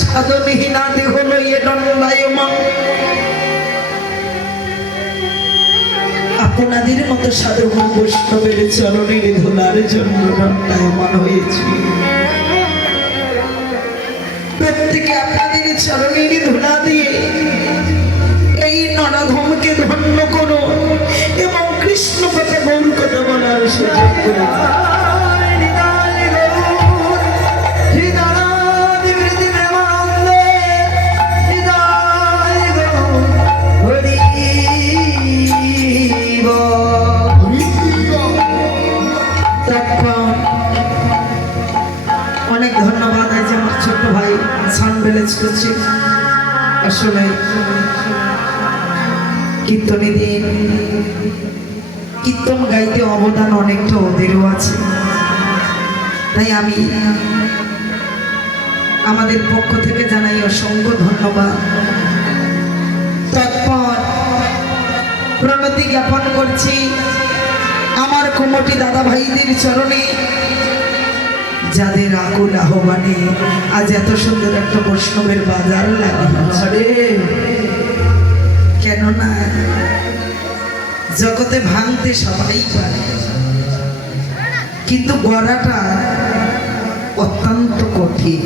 সাধনহীনা দেহ লইয়ে দণ্ডায়মান। আপনাদের মতো সাধুগুণ বৈষ্ণবের চরণের ধুলার জন্য দণ্ডায়মান হয়েছি। প্রত্যেকে আপনাদের চরণের ধুলা দিয়ে এই নরাধমকে ধন্য করো এবং কৃষ্ণ কথা গৌর কথা বলার সুযোগ করো। অনেক ধন্যবাদ। আজ আমার ছোট্ট ভাই সানবেলেজ করছে। আসলে কীর্তনী দিন কীর্তন গাইতে অবদান অনেকটা ওদেরও আছে, তাই আমি আমাদের পক্ষ থেকে জানাই অসংখ্য ধন্যবাদ। তারপর প্রণতি জ্ঞাপন করছি আমার কুমটি দাদা ভাইদের চরণে, যাদের আকুল আহ্বানে আজ এত সুন্দর একটা বৈষ্ণবের বাজার লাগে। কেননা জগতে ভাঙতে সবাই পারে, কিন্তু গড়াটা অত্যন্ত কঠিন।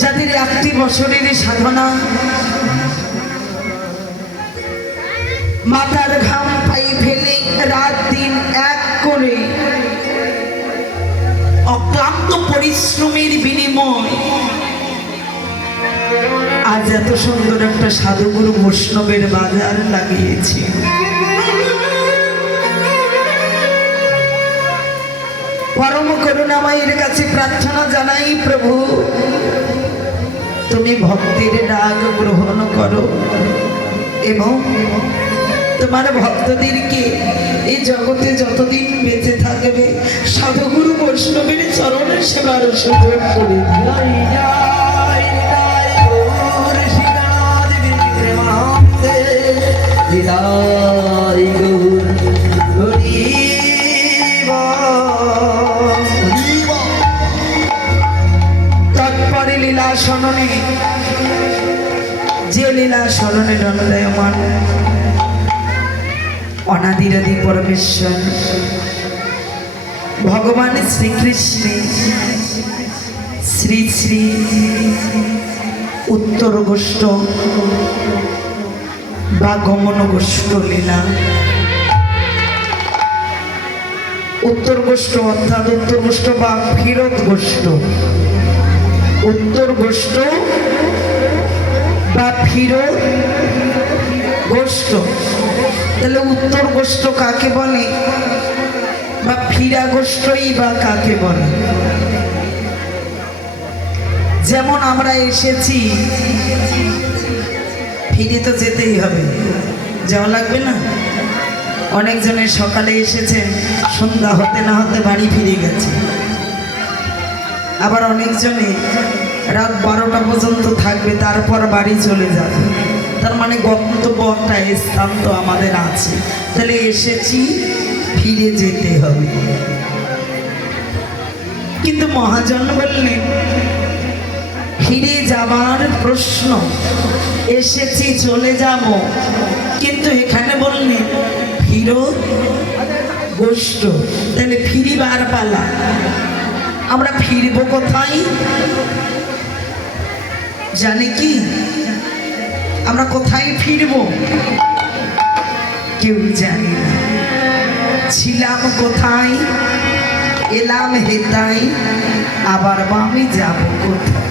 যাদের 1 বছরের সাধনা, মাথার ঘাম পাই ফেলে রাত দিন এক করে অক্লান্ত পরিশ্রমের বিনিময় আজ এত সুন্দর একটা সাধুগুরু বৈষ্ণবের বাজার লাগিয়েছি। পরম করুণাময়ের কাছে প্রার্থনা জানাই, প্রভু তুমি ভক্তের ডাক গ্রহণ করো এবং তোমার ভক্তদেরকে এই জগতে যতদিন বেঁচে থাকবে সাধুগুরু বৈষ্ণবের চরণের সেবার সুযোগ করে তৎপরে লীলা শরণে, যে লীলা শরণে দণ্ডায়মান অনাদিরাদি পরমেশ্বর ভগবান শ্রীকৃষ্ণে শ্রী শ্রী উত্তর গোষ্ঠ বা গমন গোষ্ঠ লীলা। উত্তর গোষ্ঠ অর্থাৎ উত্তর গোষ্ঠ বা ফিরত গোষ্ঠ, উত্তর গোষ্ঠ বা ফিরত গোষ্ঠ। তাহলে উত্তর গোষ্ঠ কাকে বলে বা ফিরা গোষ্ঠই বা কাকে বলে? যেমন আমরা এসেছি, ফিরে তো যেতেই হবে, যাওয়া লাগবে না? অনেকজনের সকালে এসেছেন, সন্ধ্যা হতে না হতে বাড়ি ফিরে গেছে। আবার অনেকজনে রাত 12টা পর্যন্ত থাকবে, তারপর বাড়ি চলে যাবে। তার মানে গন্তব্যটা স্থান তো আমাদের আছে, তাহলে এসেছি ফিরে যেতে হবে। কিন্তু মহাজন বললেন ফিরে যাবার প্রশ্ন, এসেছি চলে যাব, কিন্তু এখানে বললেন ফিরত গোষ্ঠ, তাহলে ফিরিবার পালা। আমরা ফিরবো কোথায় জানে কি? আমরা কোথায় ফিরবো কেউ জানি না। ছিলাম কোথায়, এলাম হেতাই, আবার আমি যাব কোথায়?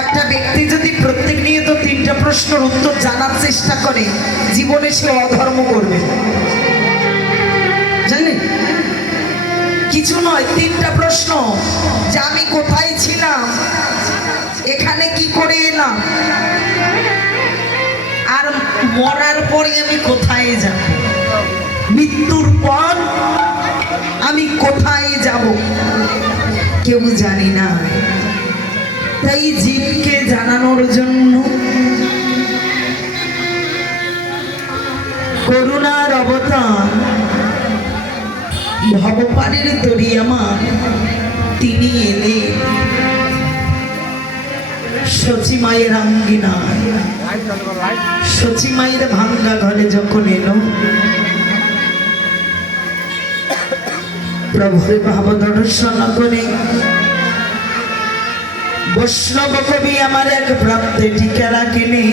একটা ব্যক্তি যদি প্রত্যেক নিয়ে তো 3টা প্রশ্নের উত্তর জানার চেষ্টা করে, জীবনে সে অধর্ম করবে, জানেন? কিছু নয়, 3টা প্রশ্ন, যে আমি কোথায় ছিলাম, এখানে কি করে এলাম, আর মরার পরে আমি কোথায় যাব, মৃত্যুর পর আমি কোথায় যাব কেউ জানি না। তাই জীবকে জানানোর জন্য করুণার অবতার ভবপারের দরিয়ামান তিনি এলেন সচি মায়ের আঙ্গিনায়। সচি মায়ের ভাঙ্গা ঘরে যখন এলো, প্রভুর ভাব দর্শন করে বৈষ্ণব কবি আমার এক প্রাপ্তে টিকা রাখেনি।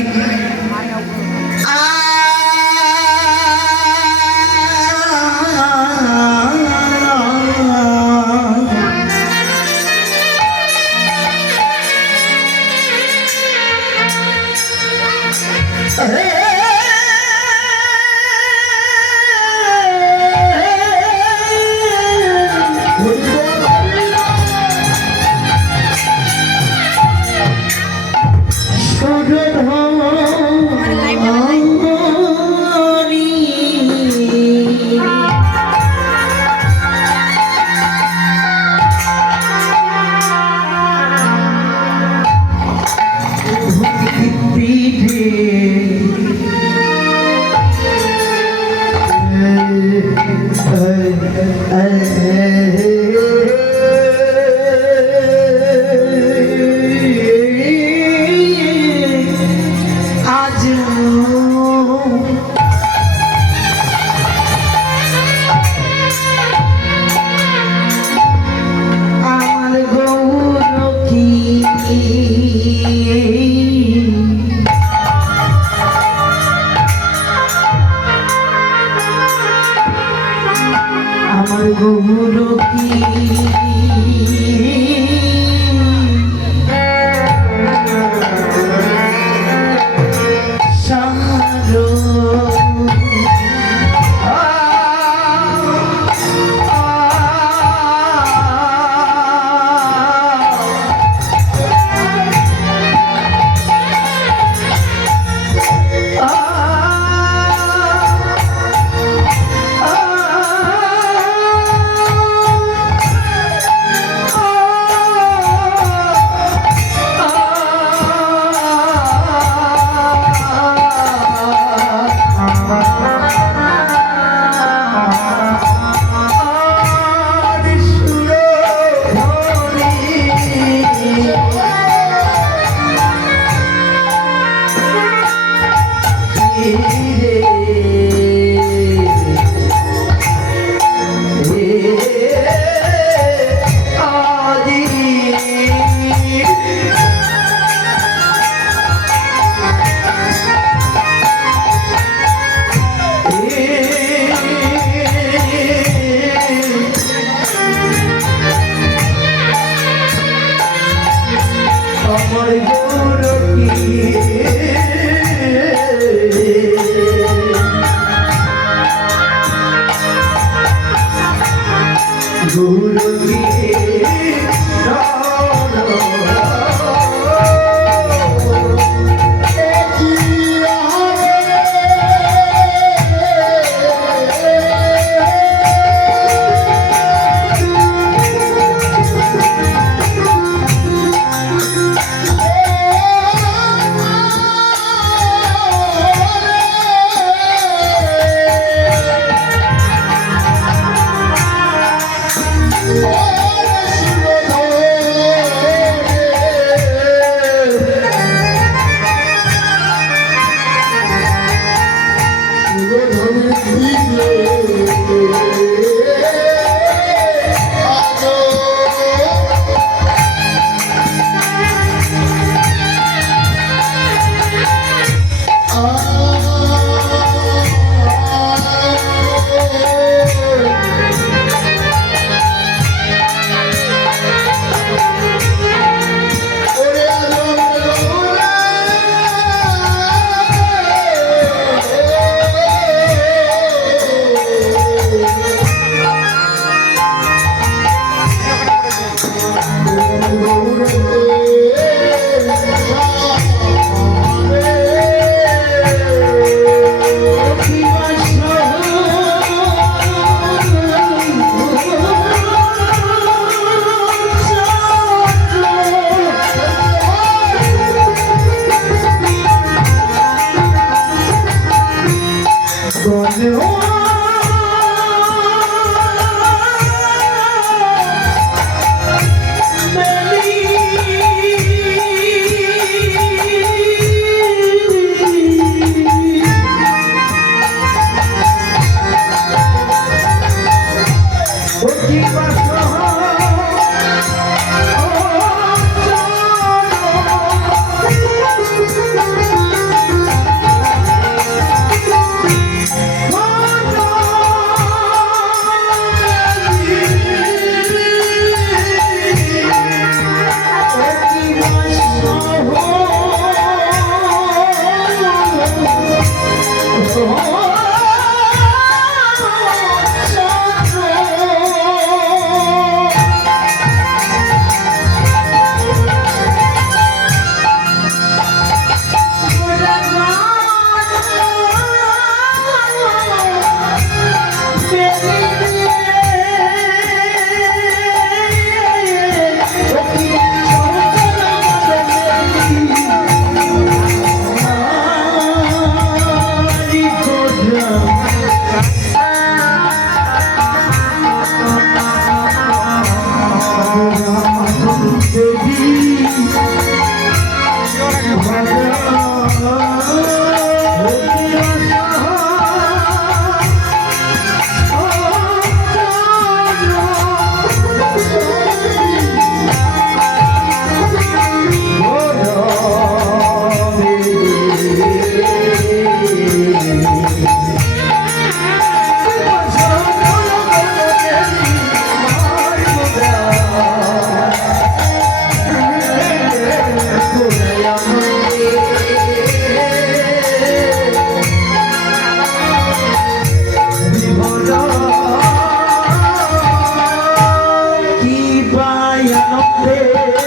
কি পায় আনন্দে